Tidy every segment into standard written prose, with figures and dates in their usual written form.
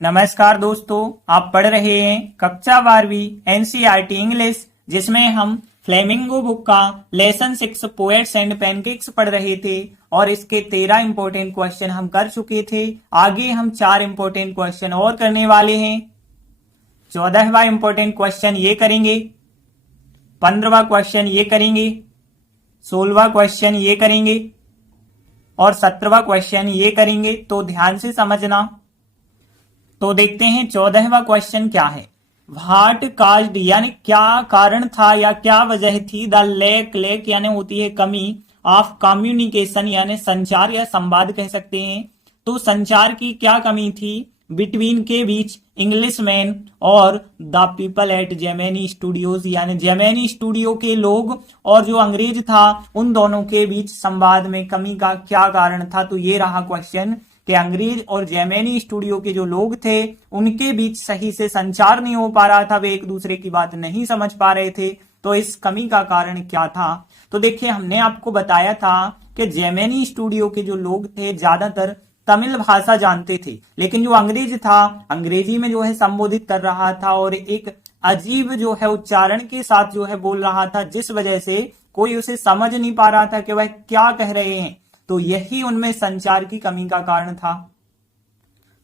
नमस्कार दोस्तों, आप पढ़ रहे हैं कक्षा 12वीं एनसीईआरटी इंग्लिश, जिसमें हम फ्लेमिंगो बुक का लेसन 6 पोएट्स एंड पैनकेक्स पढ़ रहे थे और इसके 13 इंपॉर्टेंट क्वेश्चन हम कर चुके थे। आगे हम 4 इंपॉर्टेंट क्वेश्चन और करने वाले हैं। 14वां इंपॉर्टेंट क्वेश्चन ये करेंगे, 15वां क्वेश्चन ये करेंगे, 16वां क्वेश्चन ये करेंगे और 17वां क्वेश्चन ये करेंगे। तो ध्यान से समझना। तो देखते हैं 14वां क्वेश्चन क्या है। व्हाट काज्ड यानी क्या कारण था या क्या वजह थी, द लेक यानी होती है कमी, ऑफ कम्युनिकेशन यानी संचार या संवाद कह सकते हैं। तो संचार की क्या कमी थी बिटवीन के बीच, इंग्लिशमैन और the people at Gemini studios यानी जेमिनी स्टूडियो के लोग और जो अंग्रेज था उन दोनों के बीच संवाद में कमी का क्या कारण था। तो ये रहा क्वेश्चन कि अंग्रेज और जेमिनी स्टूडियो के जो लोग थे उनके बीच सही से संचार नहीं हो पा रहा था, वे एक दूसरे की बात नहीं समझ पा रहे थे। तो इस कमी का कारण क्या था? तो देखिए, हमने आपको बताया था कि जेमिनी स्टूडियो के जो लोग थे ज्यादातर तमिल भाषा जानते थे, लेकिन जो अंग्रेज था अंग्रेजी में जो है संबोधित कर रहा था और एक अजीब जो है उच्चारण के साथ जो है बोल रहा था, जिस वजह से कोई उसे समझ नहीं पा रहा था कि वह क्या कह रहे हैं। तो यही उनमें संचार की कमी का कारण था।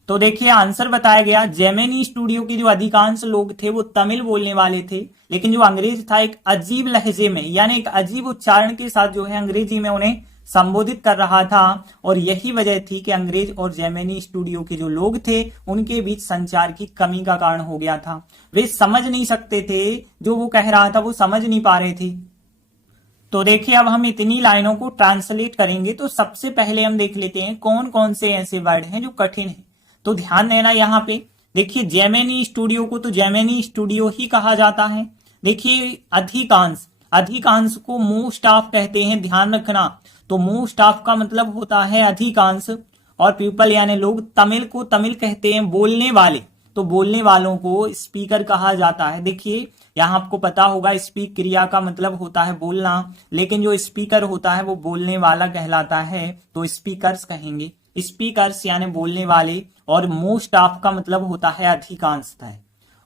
तो देखिए, आंसर बताया गया, जेमिनी स्टूडियो के जो अधिकांश लोग थे वो तमिल बोलने वाले थे, लेकिन जो अंग्रेज था एक अजीब लहजे में यानी एक अजीब उच्चारण के साथ जो है अंग्रेजी में उन्हें संबोधित कर रहा था। और यही वजह थी कि अंग्रेज और जेमिनी स्टूडियो के जो लोग थे उनके बीच संचार की कमी का कारण हो गया था। वे समझ नहीं सकते थे, जो वो कह रहा था वो समझ नहीं पा रहे थे। तो देखिए, अब हम इतनी लाइनों को ट्रांसलेट करेंगे। तो सबसे पहले हम देख लेते हैं कौन कौन से ऐसे वर्ड हैं जो कठिन हैं। तो ध्यान देना यहाँ पे। देखिए, जेमिनी स्टूडियो को तो जेमिनी स्टूडियो ही कहा जाता है। देखिए, अधिकांश को मोस्ट ऑफ कहते हैं, ध्यान रखना। तो मोस्ट ऑफ का मतलब होता है अधिकांश, और पीपल यानी लोग, तमिल को तमिल कहते हैं बोलने वाले। तो बोलने वालों को स्पीकर कहा जाता है। देखिए, यहाँ आपको पता होगा स्पीक क्रिया का मतलब होता है बोलना, लेकिन जो स्पीकर होता है वो बोलने वाला कहलाता है, तो स्पीकर्स कहेंगे। स्पीकर्स यानी बोलने वाले, और मोस्ट ऑफ का मतलब होता है अधिकांशतः।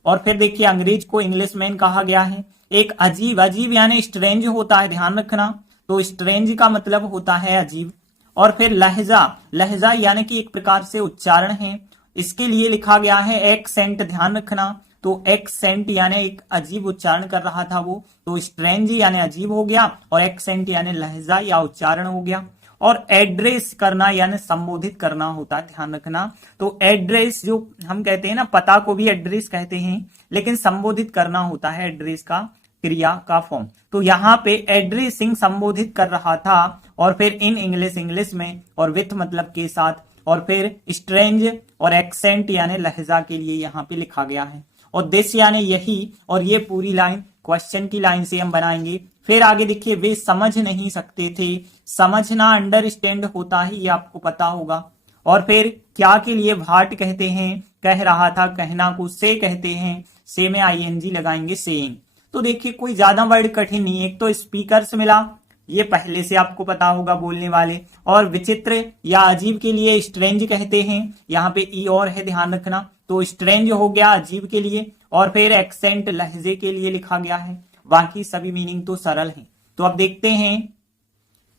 और फिर देखिए, अंग्रेज को इंग्लिशमैन कहा गया है। एक अजीब यानी स्ट्रेंज होता है, ध्यान रखना। तो स्ट्रेंज का मतलब होता है अजीब। और फिर लहजा यानी कि एक प्रकार से उच्चारण है, इसके लिए लिखा गया है एक्सेंट, ध्यान रखना। तो एक्सेंट यानी एक अजीब उच्चारण कर रहा था वो, तो स्ट्रेंज यानी अजीब हो गया और एक्सेंट यानी लहजा या उच्चारण हो गया। और एड्रेस करना यानी संबोधित करना होता है, ध्यान रखना। तो एड्रेस जो हम कहते हैं ना, पता को भी एड्रेस कहते हैं, लेकिन संबोधित करना होता है एड्रेस का क्रिया का फॉर्म। तो यहाँ पे एड्रेसिंग संबोधित कर रहा था, और फिर इन इंग्लिश में, और विथ मतलब के साथ, और फिर स्ट्रेंज और एक्सेंट यानी लहजा के लिए यहाँ पे लिखा गया है। और दिस यानी यही, और ये पूरी लाइन क्वेश्चन की लाइन से हम बनाएंगे। फिर आगे देखिए, वे समझ नहीं सकते थे। समझना अंडरस्टैंड होता ही, ये आपको पता होगा। और फिर क्या के लिए व्हाट कहते हैं, कह रहा था, कहना को से कहते हैं, से में आईएनजी लगाएंगे, सेइंग। तो देखिए, कोई ज्यादा वर्ड कठिन नहीं है। एक तो स्पीकर्स मिला, ये पहले से आपको पता होगा, बोलने वाले। और विचित्र या अजीब के लिए स्ट्रेंज कहते हैं, यहाँ पे ई और है, ध्यान रखना। तो स्ट्रेंज हो गया अजीब के लिए, और फिर एक्सेंट लहजे के लिए लिखा गया है। बाकी सभी मीनिंग तो सरल हैं। तो अब देखते हैं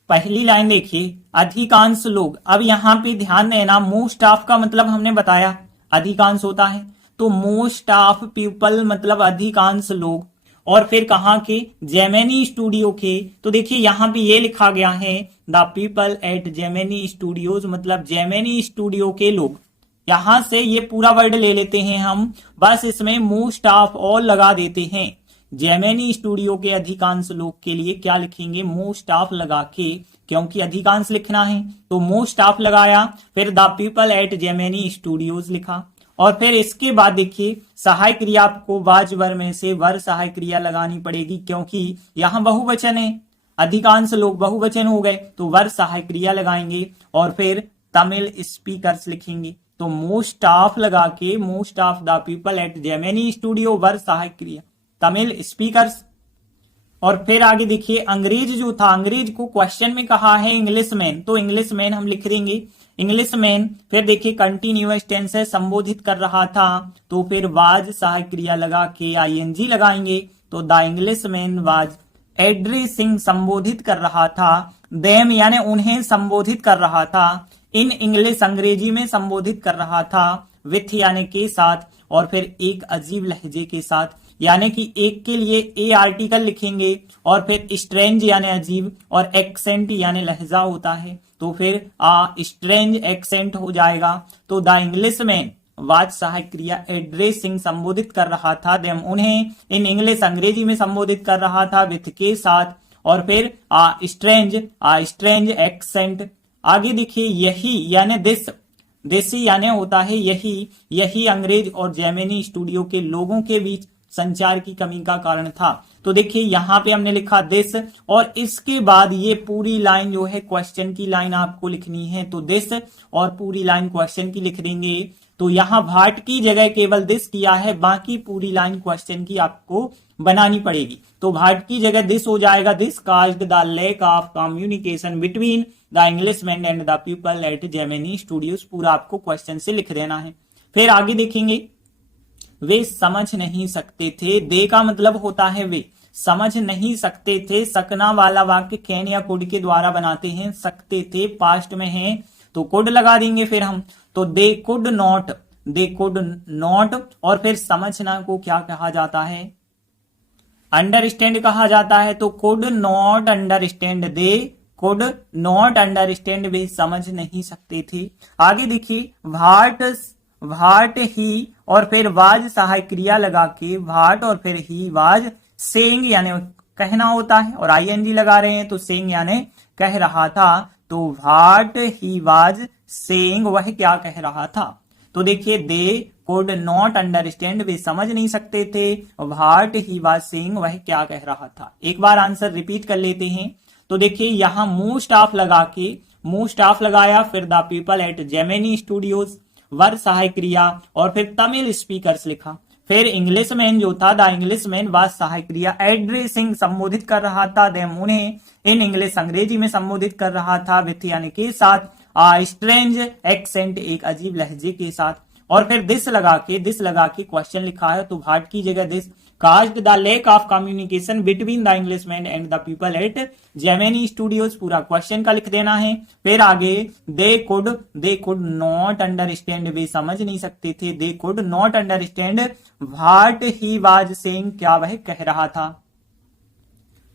पहली लाइन, देखिए, अधिकांश लोग। अब यहाँ पे ध्यान देना, मोस्ट ऑफ का मतलब हमने बताया अधिकांश होता है, तो मोस्ट ऑफ पीपल मतलब अधिकांश लोग। और फिर कहाँ के, जेमिनी स्टूडियो के। तो देखिए, यहाँ पे ये लिखा गया है the people at Gemini studios, मतलब जेमिनी स्टूडियो के लोग। यहां से ये पूरा वर्ड ले लेते हैं हम, बस इसमें मोस्ट ऑफ ऑल लगा देते हैं। जेमिनी स्टूडियो के अधिकांश लोग के लिए क्या लिखेंगे, मोस्ट ऑफ लगा के, क्योंकि अधिकांश लिखना है तो मोस्ट ऑफ लगाया। फिर the people at Gemini studios लिखा, और फिर इसके बाद देखिए, सहायक क्रिया आपको वाज वर में से वर सहायक क्रिया लगानी पड़ेगी, क्योंकि यहां बहुवचन है, अधिकांश लोग बहुवचन हो गए, तो वर सहायक क्रिया लगाएंगे। और फिर तमिल स्पीकर्स लिखेंगे, तो मोस्ट ऑफ लगा के, most of the people at Gemini studio, were सहायक क्रिया, तमिल स्पीकर्स। और फिर आगे देखिए, अंग्रेज जो था, अंग्रेज को क्वेश्चन में कहा है इंग्लिशमैन, तो इंग्लिशमैन हम लिख देंगे इंग्लिशमैन, फिर देखिए कंटिन्यूअस टेंस है, संबोधित कर रहा था, तो फिर वाज सहायक क्रिया लगा के आईएनजी लगाएंगे, तो द इंग्लिशमैन वाज एड्रेसिंग, संबोधित कर रहा था, देम यानी उन्हें संबोधित कर रहा था, इन इंग्लिश अंग्रेजी में संबोधित कर रहा था, विथ यानी के साथ, और फिर एक अजीब लहजे के साथ, यानी कि एक के लिए ए आर्टिकल लिखेंगे और फिर स्ट्रेंज यानी अजीब और एक्सेंट यानी लहजा होता है, तो फिर स्ट्रेंज एक्सेंट हो जाएगा। तो द इंग्लिशमैन वाज सहायक क्रिया एड्रेसिंग, संबोधित कर रहा था, देम उन्हें, इन इंग्लिश अंग्रेजी में संबोधित कर रहा था, विथ के साथ, और फिर स्ट्रेंज एक्सेंट। आगे देखिए यही यानी दिस, देसी यानी होता है यही अंग्रेज और जेमिनी स्टूडियो के लोगों के बीच संचार की कमी का कारण था। तो देखिए यहाँ पे हमने लिखा दिस, और इसके बाद ये पूरी लाइन जो है क्वेश्चन की लाइन आपको लिखनी है, तो दिस और पूरी लाइन क्वेश्चन की लिख देंगे। तो यहाँ भाट की जगह केवल दिस किया है, बाकी पूरी लाइन क्वेश्चन की आपको बनानी पड़ेगी। तो भाट की जगह दिस हो जाएगा, this caused the lack of communication between the Englishman and the people at Gemini Studios, पूरा आपको क्वेश्चन से लिख देना है। फिर आगे देखेंगे, वे समझ नहीं सकते थे, दे का मतलब होता है वे, समझ नहीं सकते थे, सकना वाला वाक्य कैन या कुड के द्वारा बनाते हैं, सकते थे पास्ट में है तो कुड लगा देंगे फिर हम, तो दे कुड नॉट, और फिर समझना को क्या कहा जाता है, अंडरस्टैंड कहा जाता है, तो could not understand, they could not understand, वे समझ नहीं सकते थे। आगे देखिए भाट ही और फिर वाज सहायक क्रिया लगा के, भाट और फिर ही वाज सेइंग यानी कहना होता है, और आईएनजी लगा रहे हैं तो सेइंग यानी कह रहा था, तो भाट ही वाज सेइंग, वह क्या कह रहा था। तो देखिए दे कुड नॉट अंडरस्टैंड, वे समझ नहीं सकते थे, भाट ही वाज सेइंग, वह क्या कह रहा था। एक बार आंसर रिपीट कर लेते हैं। तो देखिए यहां मोस्ट ऑफ लगा के, मोस्ट ऑफ लगाया, फिर the people at Gemini studios were सहायक क्रिया, और फिर तमिल स्पीकर्स लिखा, फिर इंग्लिशमैन जो था, द इंग्लिशमैन वाज सहायक क्रिया एड्रेसिंग, संबोधित कर रहा था, देम उन्हें, इन इंग्लिश अंग्रेजी में संबोधित कर रहा था, विथ यानी के साथ, स्ट्रेंज एक्सेंट एक अजीब लहजे के साथ, और फिर दिस लगा के क्वेश्चन लिखा है, तो भाट की जगह this caused the lack of communication between the Englishman and the people at Gemini Studios, पूरा क्वेश्चन का लिख देना है। फिर आगे दे कुड नॉट अंडरस्टैंड, वे समझ नहीं सकते थे, they could not understand what he was saying, क्या वह कह रहा था।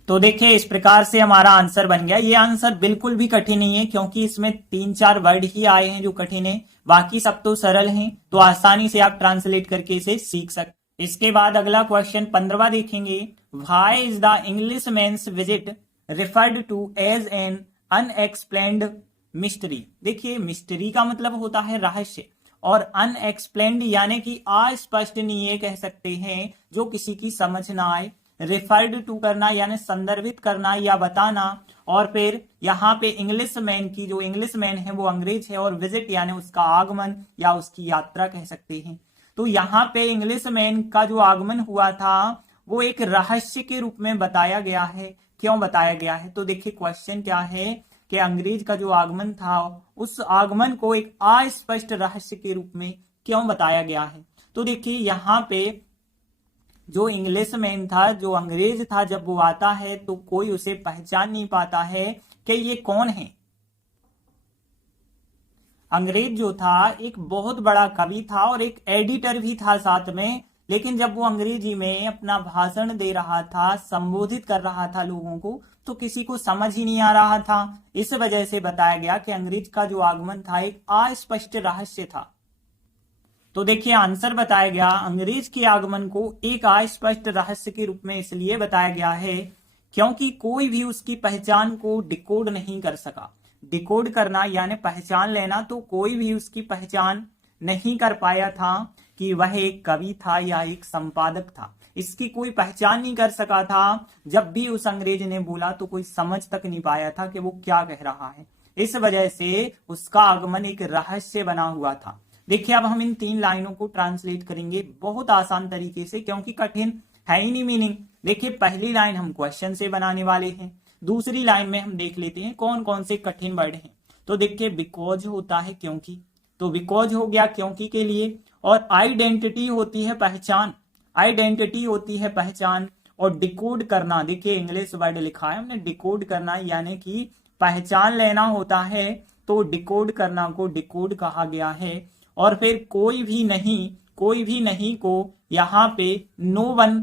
तो देखिए इस प्रकार से हमारा आंसर बन गया। ये आंसर बिल्कुल भी कठिन नहीं है, क्योंकि इसमें 3-4 वर्ड ही आए हैं जो कठिन है, बाकी सब तो सरल हैं, तो आसानी से आप ट्रांसलेट करके इसे सीख सकते। इसके बाद अगला क्वेश्चन 15वां देखेंगे, why is the Englishman's visit referred to as an unexplained mystery. देखिए मिस्ट्री का मतलब होता है रहस्य, और अनएक्सप्लेन्ड यानी कि अस्पष्ट नहीं, ये कह सकते हैं जो किसी की समझ ना आए, रेफर्ड टू करना यानी संदर्भित करना या बताना, और फिर यहाँ पे इंग्लिशमैन की, जो इंग्लिशमैन है वो अंग्रेज है, और विजिट यानी उसका आगमन या उसकी यात्रा कह सकते हैं। तो यहाँ पे इंग्लिशमैन का जो आगमन हुआ था वो एक रहस्य के रूप में बताया गया है। क्यों बताया गया है, तो देखिए क्वेश्चन क्या है कि अंग्रेज का जो आगमन था उस आगमन को एक अस्पष्ट रहस्य के रूप में क्यों बताया गया है। तो देखिए यहाँ पे जो इंग्लिशमैन था, जो अंग्रेज था, जब वो आता है तो कोई उसे पहचान नहीं पाता है कि ये कौन है। अंग्रेज जो था एक बहुत बड़ा कवि था और एक एडिटर भी था साथ में, लेकिन जब वो अंग्रेजी में अपना भाषण दे रहा था, संबोधित कर रहा था लोगों को, तो किसी को समझ ही नहीं आ रहा था। इस वजह से बताया गया कि अंग्रेज का जो आगमन था एक अस्पष्ट रहस्य था। तो देखिए आंसर बताया गया, अंग्रेज के आगमन को एक अस्पष्ट रहस्य के रूप में इसलिए बताया गया है क्योंकि कोई भी उसकी पहचान को डिकोड नहीं कर सका। डिकोड करना यानी पहचान लेना, तो कोई भी उसकी पहचान नहीं कर पाया था कि वह एक कवि था या एक संपादक था। इसकी कोई पहचान नहीं कर सका था। जब भी उस अंग्रेज ने बोला तो कोई समझ तक नहीं पाया था कि वो क्या कह रहा है। इस वजह से उसका आगमन एक रहस्य बना हुआ था। देखिए अब हम इन 3 लाइनों को ट्रांसलेट करेंगे बहुत आसान तरीके से, क्योंकि कठिन है ही नहीं मीनिंग। देखिए पहली लाइन हम क्वेश्चन से बनाने वाले हैं, दूसरी लाइन में हम देख लेते हैं कौन कौन से कठिन वर्ड हैं। तो देखिए बिकॉज होता है क्योंकि, तो बिकॉज हो गया क्योंकि के लिए। और आइडेंटिटी होती है पहचान, आइडेंटिटी होती है पहचान। और डिकोड करना, देखिए इंग्लिश वर्ड लिखा है हमने, डिकोड करना यानी कि पहचान लेना होता है, तो डिकोड करना को डिकोड कहा गया है। और फिर कोई भी नहीं, कोई भी नहीं को यहाँ पे नो वन,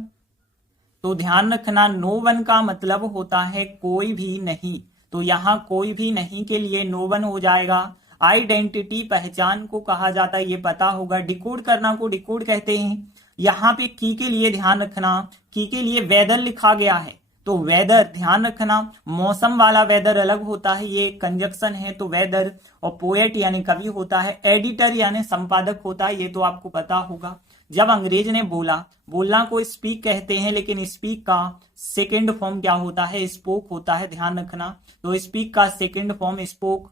तो ध्यान रखना नो वन का मतलब होता है कोई भी नहीं, तो यहाँ कोई भी नहीं के लिए नो वन हो जाएगा। आइडेंटिटी पहचान को कहा जाता है, ये पता होगा। डिकोड करना को डिकोड कहते हैं। यहाँ पे की के लिए ध्यान रखना, की के लिए वेदर लिखा गया है, तो वेदर ध्यान रखना, मौसम वाला वेदर अलग होता है, ये कंजक्शन है तो वेदर। और पोएट यानी कवि होता है, एडिटर यानी संपादक होता है, ये तो आपको पता होगा। जब अंग्रेज ने बोला, बोलना को स्पीक कहते हैं, लेकिन स्पीक का सेकंड फॉर्म क्या होता है, स्पोक होता है, ध्यान रखना। तो स्पीक का सेकंड फॉर्म स्पोक।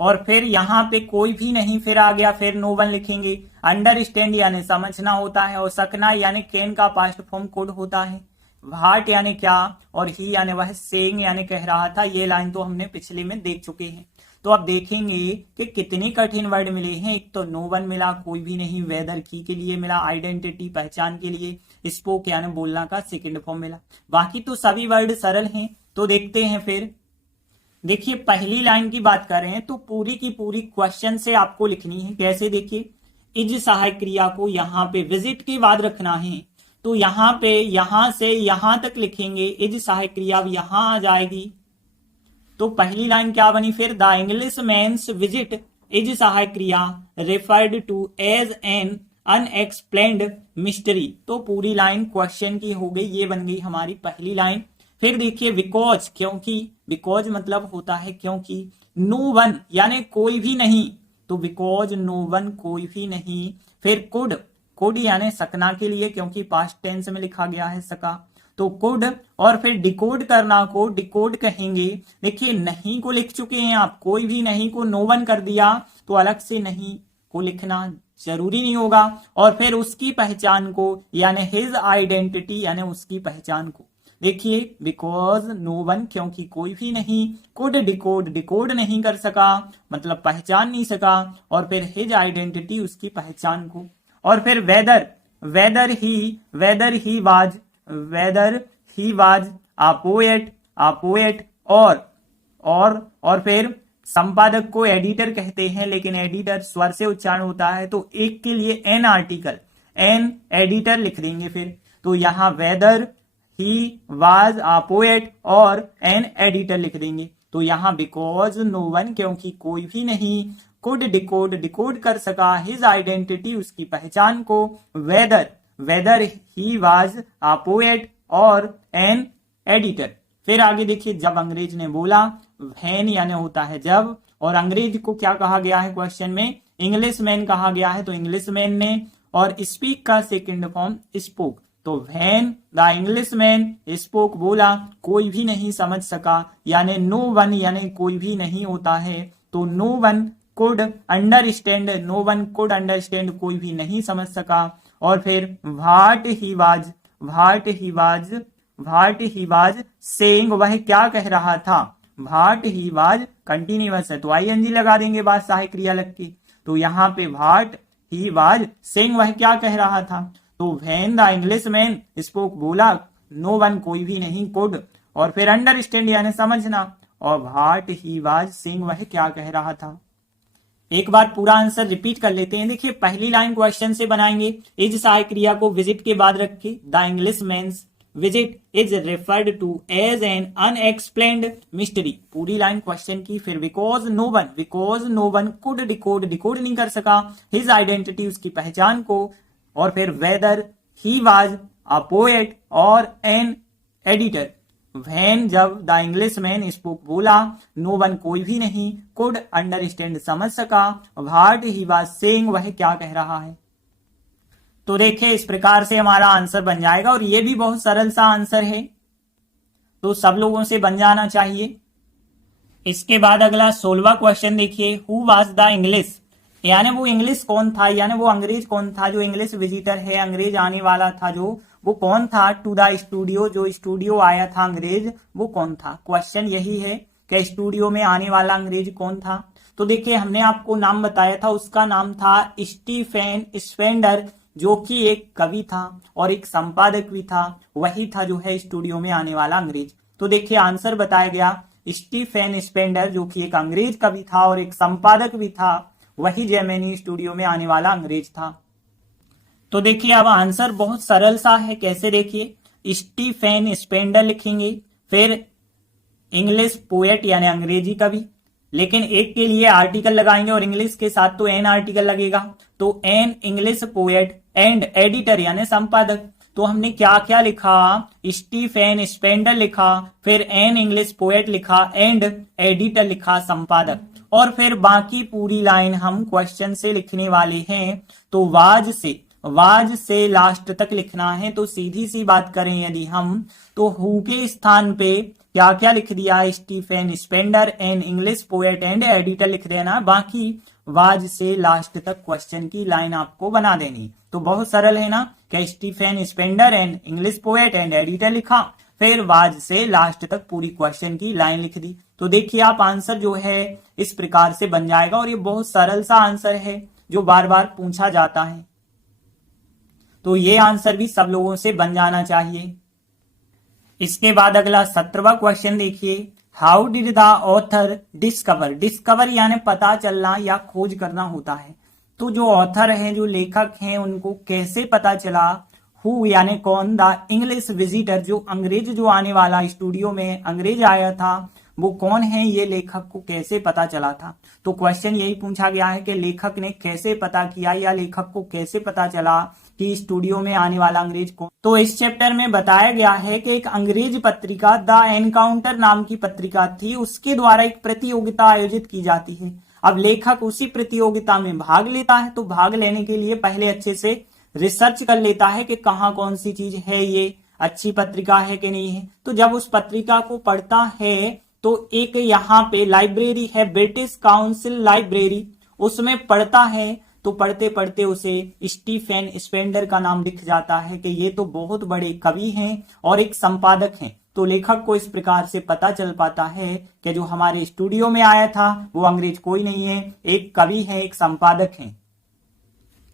और फिर यहाँ पे कोई भी नहीं, फिर आ गया, फिर नो वन लिखेंगे। अंडरस्टैंड यानी समझना होता है, और सकना यानी कैन का पास्ट फॉर्म कोड होता है। व्हाट यानी क्या, और ही यानी वह, सेइंग यानी कह रहा था। ये लाइन तो हमने पिछले में देख चुके हैं। तो अब देखेंगे कि कितनी कठिन वर्ड मिले हैं। एक तो नो वन मिला, कोई भी नहीं, वेदर की के लिए मिला, आइडेंटिटी पहचान के लिए, स्पोक यानी बोलना का सेकंड फॉर्म मिला। बाकी तो सभी वर्ड सरल हैं। तो देखते हैं फिर। देखिए पहली लाइन की बात कर रहे हैं तो पूरी की पूरी क्वेश्चन से आपको लिखनी है। कैसे, देखिए इज सहायक क्रिया को यहाँ पे विजिट के बाद रखना है, तो यहाँ पे यहां से यहां तक लिखेंगे। इज सहायक क्रिया यहां आ जाएगी, तो पहली लाइन क्या बनी फिर, the English man's visit is सहायक क्रिया referred to as an unexplained mystery. तो पूरी लाइन क्वेश्चन की हो गई, ये बन गई हमारी पहली लाइन। फिर देखिए बिकॉज, क्योंकि, बिकॉज मतलब होता है क्योंकि। नो वन यानी कोई भी नहीं, तो बिकॉज नो वन कोई भी नहीं। फिर कुड, कुड यानी सकना के लिए, क्योंकि पास्ट टेंस में लिखा गया है सका, तो कुड। और फिर डिकोड करना को डिकोड कहेंगे। देखिए नहीं को लिख चुके हैं आप, कोई भी नहीं को नो वन कर दिया, तो अलग से नहीं को लिखना जरूरी नहीं होगा। और फिर उसकी पहचान को यानी हिज आइडेंटिटी यानी उसकी पहचान को। देखिए बिकॉज नो वन क्योंकि कोई भी नहीं, कुड डिकोड, डिकोड नहीं कर सका मतलब पहचान नहीं सका। और फिर हिज आइडेंटिटी उसकी पहचान को। और फिर whether, whether he was, whether he was a poet, a poet. और फिर संपादक को एडिटर कहते हैं, लेकिन एडिटर स्वर से उच्चारण होता है, तो एक के लिए एन आर्टिकल, एन एडिटर लिख देंगे फिर। तो यहाँ whether he was a poet और एन एडिटर लिख देंगे। तो यहाँ बिकॉज नो वन क्योंकि कोई भी नहीं, कुड डिकोड, डिकोड कर सका, हिज आइडेंटिटी उसकी पहचान को, whether, whether he was a poet और एन एडिटर। फिर आगे देखिए, जब अंग्रेज ने बोला, व्हेन यानी होता है जब, और अंग्रेज को क्या कहा गया है क्वेश्चन में, इंग्लिश मैन कहा गया है, तो इंग्लिश मैन ने। और स्पीक का सेकंड फॉर्म स्पोक, तो when the English man spoke बोला, कोई भी नहीं समझ सका, यानी नो वन यानी कोई भी नहीं होता है, तो no one could understand, no one could understand कोई भी नहीं समझ सका। और फिर what he was, what he was, what he was saying वह क्या कह रहा था, व्हाट ही वाज कंटिन्यूअस है, तो आईएनजी लगा देंगे बाद सहायक क्रिया लग के। तो यहाँ पे व्हाट ही वाज सेइंग वह क्या कह रहा था, तो when the English man spoke बोला, नो वन कोई भी नहीं, कुड, और फिर अंडरस्टैंड यानी समझना, और व्हाट ही वाज सेइंग वह क्या कह रहा था। एक बार पूरा आंसर रिपीट कर लेते हैं। देखिए पहली लाइन क्वेश्चन से बनाएंगे, इज सहायक क्रिया को विजिट के बाद रख के, the English man's visit is referred to as an unexplained mystery, पूरी लाइन क्वेश्चन की। फिर because no one, because no one could decode, decode नहीं कर सका, हिज आइडेंटिटी उसकी पहचान को। और फिर weather he was a poet और एन एडिटर, व्हेन जब द इंग्लिश मैन स्पोक बोला, नो वन कोई भी नहीं, कुड अंडरस्टैंड समझ सका, व्हाट ही वाज सेइंग वह क्या कह रहा है। तो देखिए इस प्रकार से हमारा आंसर बन जाएगा, और ये भी बहुत सरल सा आंसर है, तो सब लोगों से बन जाना चाहिए। इसके बाद अगला 16वां क्वेश्चन देखिए, हु वाज द इंग्लिश, यानी वो इंग्लिश कौन था, यानी वो अंग्रेज कौन था, जो इंग्लिश विजिटर है, अंग्रेज आने वाला था जो, वो कौन था, टू द स्टूडियो, जो स्टूडियो आया था अंग्रेज, वो कौन था। क्वेश्चन यही है कि स्टूडियो में आने वाला अंग्रेज कौन था। तो देखिए हमने आपको नाम बताया था, उसका नाम था स्टीफेन स्पेंडर, जो कि एक कवि था और एक संपादक भी था। वही था जो है स्टूडियो में आने वाला अंग्रेज। तो देखिए आंसर बताया गया स्टीफेन स्पेंडर, जो कि एक अंग्रेज कवि था और एक संपादक भी था, वही जेमिनी स्टूडियो में आने वाला अंग्रेज था। तो देखिए अब आंसर बहुत सरल सा है। कैसे, देखिए स्टीफेन स्पेंडर लिखेंगे, फिर इंग्लिश पोएट यानी अंग्रेजी कवि, लेकिन एक के लिए आर्टिकल लगाएंगे और इंग्लिश के साथ तो एन आर्टिकल लगेगा, तो N English poet and editor यानी संपादक। तो हमने क्या क्या लिखा, स्टीफेन स्पेंडर लिखा, फिर एन इंग्लिश पोएट लिखा एंड एडिटर लिखा संपादक, और फिर बाकी पूरी लाइन हम क्वेश्चन से लिखने वाले हैं। तो वाज से लास्ट तक लिखना है। तो सीधी सी बात करें यदि हम, तो हु के स्थान पे क्या क्या लिख दिया, Stephen Spender an English poet and editor लिख देना, बाकी वाज से लास्ट तक क्वेश्चन की लाइन आपको बना देनी। तो बहुत सरल है ना, कि Stephen Spender and English poet and editor लिखा, फिर वाज से लास्ट तक पूरी क्वेश्चन की लाइन लिख दी। तो देखिए आप आंसर जो है इस प्रकार से बन जाएगा, और ये बहुत सरल सा आंसर है जो बार बार पूछा जाता है। तो ये आंसर भी सब लोगों से बन जाना चाहिए। इसके बाद अगला 17वां क्वेश्चन देखिए, how did the author discover यानी पता चलना या खोज करना होता है। तो जो ऑथर है, जो लेखक हैं, उनको कैसे पता चला, हु यानी कौन, द इंग्लिश विजिटर जो अंग्रेज जो आने वाला स्टूडियो में अंग्रेज आया था वो कौन है, ये लेखक को कैसे पता चला था। तो क्वेश्चन यही पूछा गया है कि लेखक ने कैसे पता किया या लेखक को कैसे पता चला कि स्टूडियो में आने वाला अंग्रेज कौन। तो इस चैप्टर में बताया गया है कि एक अंग्रेज पत्रिका द एनकाउंटर नाम की पत्रिका थी, उसके द्वारा एक प्रतियोगिता आयोजित की जाती है। अब लेखक उसी प्रतियोगिता में भाग लेता है, तो भाग लेने के लिए पहले अच्छे से रिसर्च कर लेता है कि कहाँ कौन सी चीज है, ये अच्छी पत्रिका है कि नहीं है। तो जब उस पत्रिका को पढ़ता है तो एक यहाँ पे लाइब्रेरी है, ब्रिटिश काउंसिल लाइब्रेरी, उसमें पढ़ता है। तो पढ़ते पढ़ते उसे स्टीफेन स्पेंडर का नाम दिख जाता है कि ये तो बहुत बड़े कवि हैं और एक संपादक हैं। तो लेखक को इस प्रकार से पता चल पाता है कि जो हमारे स्टूडियो में आया था वो अंग्रेज कोई नहीं है, एक कवि है, एक संपादक है।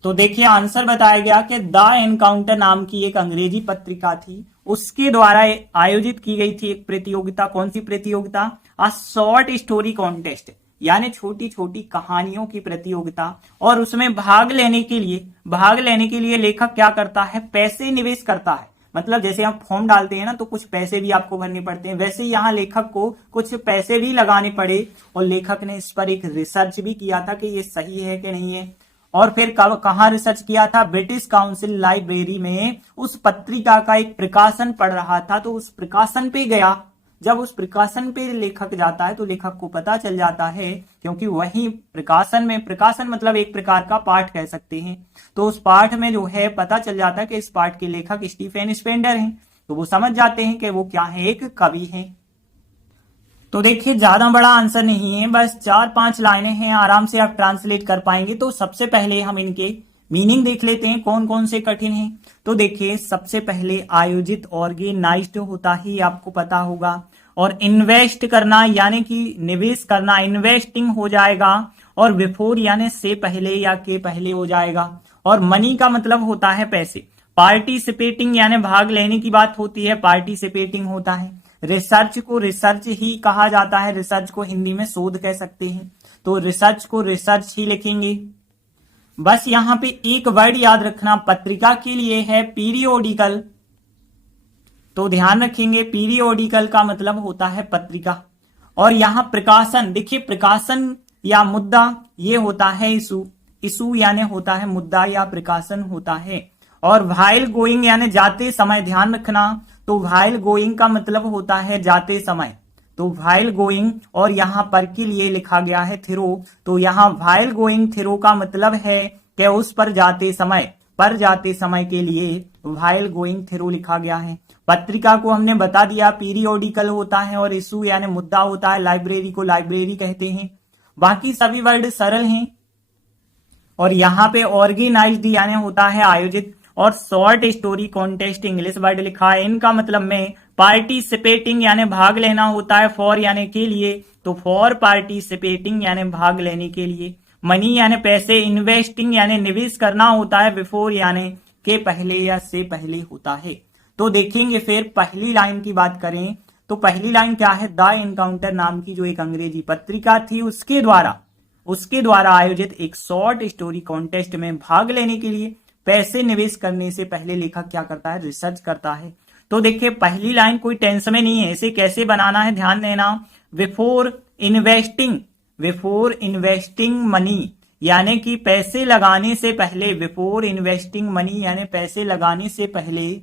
तो देखिए आंसर बताया गया कि द एनकाउंटर नाम की एक अंग्रेजी पत्रिका थी, उसके द्वारा आयोजित की गई थी एक प्रतियोगिता। कौन सी प्रतियोगिता, अ शॉर्ट स्टोरी कॉन्टेस्ट, यानी छोटी छोटी कहानियों की प्रतियोगिता। और उसमें भाग लेने के लिए लेखक क्या करता है, पैसे निवेश करता है। मतलब जैसे हम फॉर्म डालते हैं ना, तो कुछ पैसे भी आपको भरने पड़ते हैं, वैसे यहाँ लेखक को कुछ पैसे भी लगाने पड़े, और लेखक ने इस पर एक रिसर्च भी किया था कि ये सही है कि नहीं है। और फिर कहाँ रिसर्च किया था, ब्रिटिश काउंसिल लाइब्रेरी में उस पत्रिका का एक प्रकाशन पढ़ रहा था, तो उस प्रकाशन पे गया। जब उस प्रकाशन पे लेखक जाता है तो लेखक को पता चल जाता है, क्योंकि वही प्रकाशन मतलब एक प्रकार का पाठ कह सकते हैं। तो उस पाठ में जो है पता चल जाता है कि इस पाठ के लेखक स्टीफेन स्पेंडर हैं। तो वो समझ जाते हैं कि वो क्या है, एक कवि है। तो देखिए ज्यादा बड़ा आंसर नहीं है, बस 4-5 लाइनें हैं, आराम से आप ट्रांसलेट कर पाएंगे। तो सबसे पहले हम इनके मीनिंग देख लेते हैं कौन कौन से कठिन हैं। तो देखिए सबसे पहले आयोजित, ऑर्गेनाइज्ड होता ही आपको पता होगा, और इन्वेस्ट करना यानी कि निवेश करना, इन्वेस्टिंग हो जाएगा, और बिफोर यानी से पहले या के पहले हो जाएगा, और मनी का मतलब होता है पैसे। पार्टिसिपेटिंग यानी भाग लेने की बात होती है, पार्टिसिपेटिंग होता है। रिसर्च को रिसर्च ही कहा जाता है, रिसर्च को हिंदी में शोध कह सकते हैं, तो रिसर्च को रिसर्च ही लिखेंगे। बस यहाँ पे एक वर्ड याद रखना, पत्रिका के लिए है पीरियोडिकल, तो ध्यान रखेंगे पीरियोडिकल का मतलब होता है पत्रिका। और यहाँ प्रकाशन, देखिए प्रकाशन या मुद्दा ये होता है इशू यानी होता है मुद्दा या प्रकाशन होता है। और व्हाइल गोइंग यानी जाते समय, ध्यान रखना, तो व्हाइल गोइंग का मतलब होता है जाते समय, तो व्हाइल गोइंग, और यहाँ पर के लिए लिखा गया है थ्रो, तो यहाँ व्हाइल गोइंग थ्रो का मतलब है कि उस पर जाते समय के लिए व्हाइल गोइंग थ्रो लिखा गया है। पत्रिका को हमने बता दिया पीरियोडिकल होता है, और इशू यानी मुद्दा होता है, लाइब्रेरी को लाइब्रेरी कहते हैं। बाकी सभी वर्ड सरल हैं। और यहाँ पे ऑर्गेनाइज्ड यानी होता है आयोजित, और short story contest English word लिखा है, इनका मतलब मैं पार्टिसिपेटिंग यानी भाग लेना होता है, फॉर यानी के लिए, तो फॉर पार्टिसिपेटिंग यानी भाग लेने के लिए। मनी यानी पैसे, इन्वेस्टिंग यानी निवेश करना होता है, बिफोर यानी के पहले या से पहले होता है। तो देखेंगे फिर पहली लाइन की बात करें तो पहली लाइन क्या है, द एनकाउंटर नाम की जो एक अंग्रेजी पत्रिका थी उसके द्वारा आयोजित एक शॉर्ट स्टोरी कॉन्टेस्ट में भाग लेने के लिए पैसे निवेश करने से पहले लेखक क्या करता है, रिसर्च करता है। तो देखिए पहली लाइन कोई टेंस में नहीं है, इसे कैसे बनाना है ध्यान देना। बिफोर इन्वेस्टिंग मनी यानी कि पैसे लगाने से पहले, बिफोर इन्वेस्टिंग मनी यानी पैसे लगाने से पहले।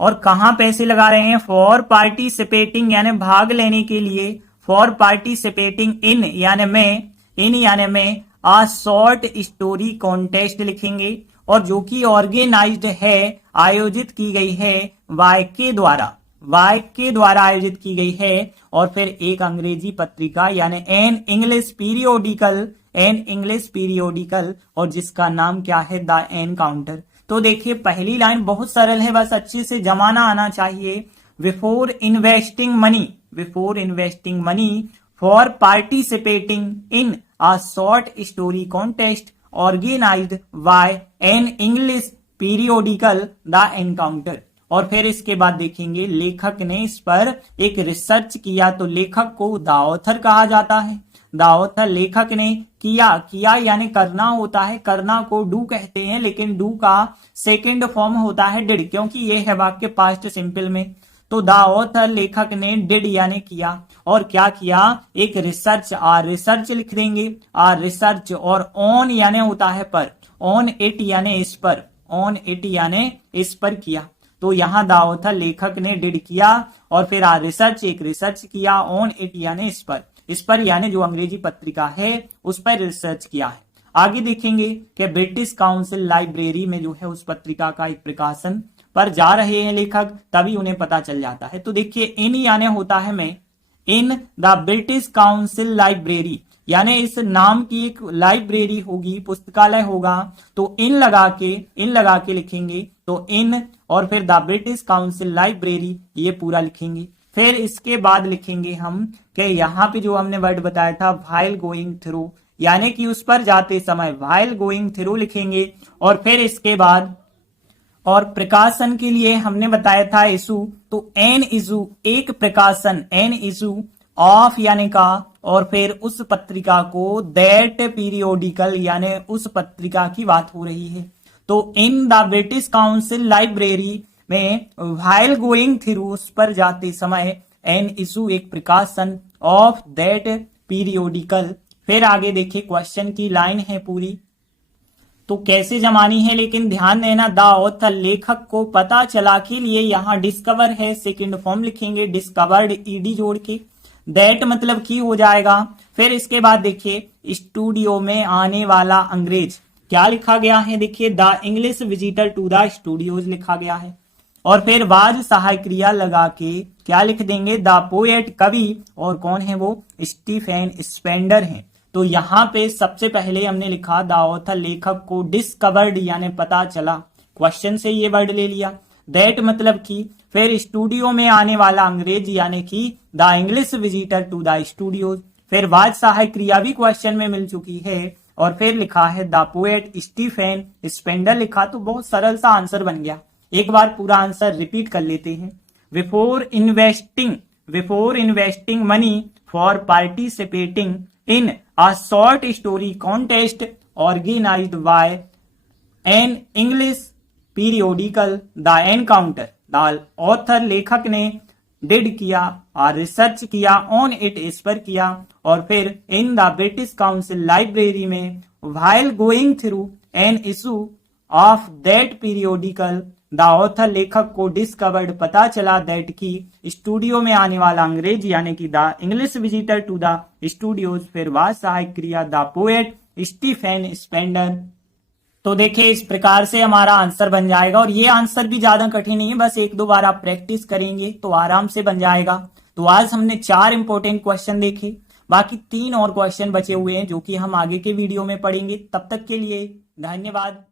और कहां पैसे लगा रहे हैं, फॉर पार्टिसिपेटिंग यानी भाग लेने के लिए, फॉर पार्टिसिपेटिंग इन यानी में आ शॉर्ट स्टोरी कॉन्टेस्ट लिखेंगे, और जो कि ऑर्गेनाइज्ड है, आयोजित की गई है वाई के द्वारा आयोजित की गई है। और फिर एक अंग्रेजी पत्रिका यानी एन इंग्लिश पीरियोडिकल, और जिसका नाम क्या है, द एनकाउंटर। तो देखिए पहली लाइन बहुत सरल है, बस अच्छे से जमाना आना चाहिए। Before investing money for participating in a short story contest organised by an English periodical the Encounter. और फिर इसके बाद देखेंगे लेखक ने इस पर एक रिसर्च किया, तो लेखक को द ऑथर कहा जाता है। द ऑथर लेखक ने किया यानी करना होता है, करना को डू कहते हैं, लेकिन डू का सेकंड फॉर्म होता है डिड, क्योंकि ये है वाक्य पास्ट सिंपल में। तो द ऑथर लेखक ने डिड यानी किया, और क्या किया, एक रिसर्च लिख देंगे, रिसर्च। और ऑन यानी होता है पर, ऑन इट यानी इस पर किया। तो यहाँ द ऑथर लेखक ने डिड किया, और फिर रिसर्च किया, ऑन इट यानी इस पर यानी जो अंग्रेजी पत्रिका है उस पर रिसर्च किया है। आगे देखेंगे कि ब्रिटिश काउंसिल लाइब्रेरी में जो है उस पत्रिका का एक प्रकाशन पर जा रहे हैं लेखक, तभी उन्हें पता चल जाता है। तो देखिए इन यानी होता है मैं, इन द ब्रिटिश काउंसिल लाइब्रेरी यानी इस नाम की एक लाइब्रेरी होगी, पुस्तकालय होगा, तो इन लगा के लिखेंगे, तो इन और फिर द ब्रिटिश काउंसिल लाइब्रेरी ये पूरा लिखेंगे। फिर इसके बाद लिखेंगे हम कि यहाँ पे जो हमने वर्ड बताया था व्हाइल गोइंग थ्रू, यानी कि उस पर जाते समय, व्हाइल गोइंग थ्रू लिखेंगे। और फिर इसके बाद और प्रकाशन के लिए हमने बताया था इशू, तो एन इशू एक प्रकाशन, एन इशू ऑफ यानी का, और फिर उस पत्रिका को, दैट पीरियोडिकल यानी उस पत्रिका की बात हो रही है। तो इन द ब्रिटिश काउंसिल लाइब्रेरी में व्हाइल गोइंग थ्रू उस पर जाते समय, एन इशू एक प्रकाशन, ऑफ दैट पीरियोडिकल। फिर आगे देखिए क्वेश्चन की लाइन है पूरी, तो कैसे जमानी है, लेकिन ध्यान देना द ऑथर लेखक को पता चला के लिए यहाँ डिस्कवर है, सेकंड फॉर्म लिखेंगे, डिस्कवर्ड ईडी जोड़ के, दैट मतलब की हो जाएगा। फिर इसके बाद देखिए स्टूडियो में आने वाला अंग्रेज, क्या लिखा गया है, देखिए the English visitor to the studios लिखा गया है। और फिर वाज सहायक क्रिया लगा के क्या लिख देंगे, द पोएट कवि, और कौन है वो, स्टीफेन स्पेंडर हैं। तो यहाँ पे सबसे पहले हमने लिखा द ऑथर लेखक को डिस्कवर्ड यानी पता चला, क्वेश्चन से ये वर्ड ले लिया, दैट मतलब की, फिर स्टूडियो में आने वाला अंग्रेज यानी कि the English visitor to the studios, फिर वाज सहायक क्रिया भी क्वेश्चन में मिल चुकी है, और फिर लिखा है द पोएट स्टीफेन स्पेंडर लिखा। तो बहुत सरल सा आंसर बन गया। एक बार पूरा आंसर रिपीट कर लेते हैं, before investing money for participating in a short story contest organised by an English periodical the Encounter, the author लेखक ने डिड किया और रिसर्च किया, ऑन इट इस पर किया, और फिर in the British council library में while going through an issue of that periodical the author लेखक को डिस्कवर्ड पता चला, दैट की स्टूडियो में आने वाला अंग्रेज यानी कि the English visitor to the studios, फिर वाज सहायक क्रिया द पोएट स्टीफेन स्पेंडर। तो देखिए इस प्रकार से हमारा आंसर बन जाएगा, और ये आंसर भी ज्यादा कठिन नहीं है, बस एक दो बार आप प्रैक्टिस करेंगे तो आराम से बन जाएगा। तो आज हमने 4 इंपॉर्टेंट क्वेश्चन देखे, बाकी 3 और क्वेश्चन बचे हुए हैं जो कि हम आगे के वीडियो में पढ़ेंगे। तब तक के लिए धन्यवाद।